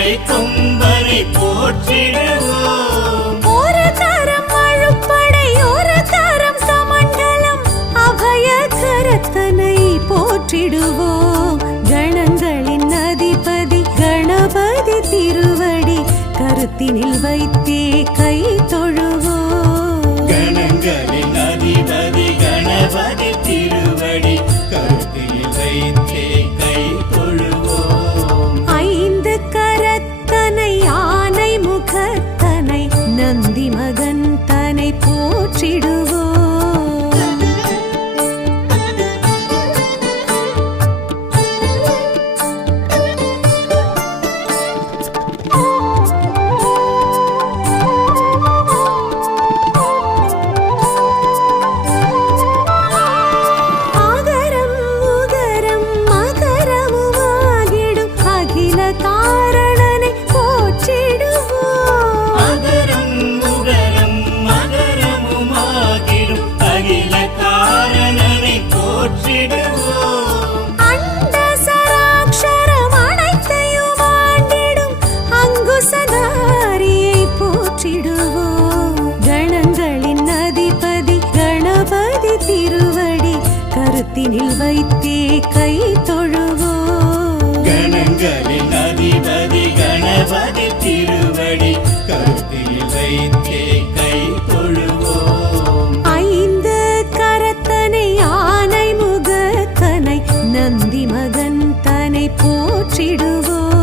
மழை கொம்பனை போற்றிடுவோம். ஒரு கரம் அழுப்படை ஒரு கரம் சமண்டலம் அபய கரத்தனை போற்றிடுவோம். கணங்களின் அதிபதி கணபதி திருவடி கருத்தினில் வைத்தே கை தொழுவோம். கணங்களின் அதிபதி கணபதி திருவடி கருத்தினில் வைத்தே கை தொழுவோம். ஐந்து கரத்தனை ஆனை முகத்தனை நந்தி மகன் தனை போற்றிடுவோம். ஆகரம் உகரம் மகரமுமாகிடும் அகில காரணனை போற்றிடுவோம். அகரம் உகரம் மகரமுமாகிடும் அகில காரணனை போற்றிடுவோம். அண்ட சராக்ஷரம் அனைத்தையும் ஆண்டிடும் அங்குசதாரியை போற்றிடுவோம். கணங்களின் அதிபதி கணபதி திருவடி கருத்தினில் வைத்தே கை தொழுவோம். கணங்களின் அதிபதி கணபதி திருவடி கருத்தில் வைத்தே கை தொழுவோம். ஐந்து கரத்தனை ஆனை முகத்தனை நந்தி மகன் தனை போற்றிடுவோம்.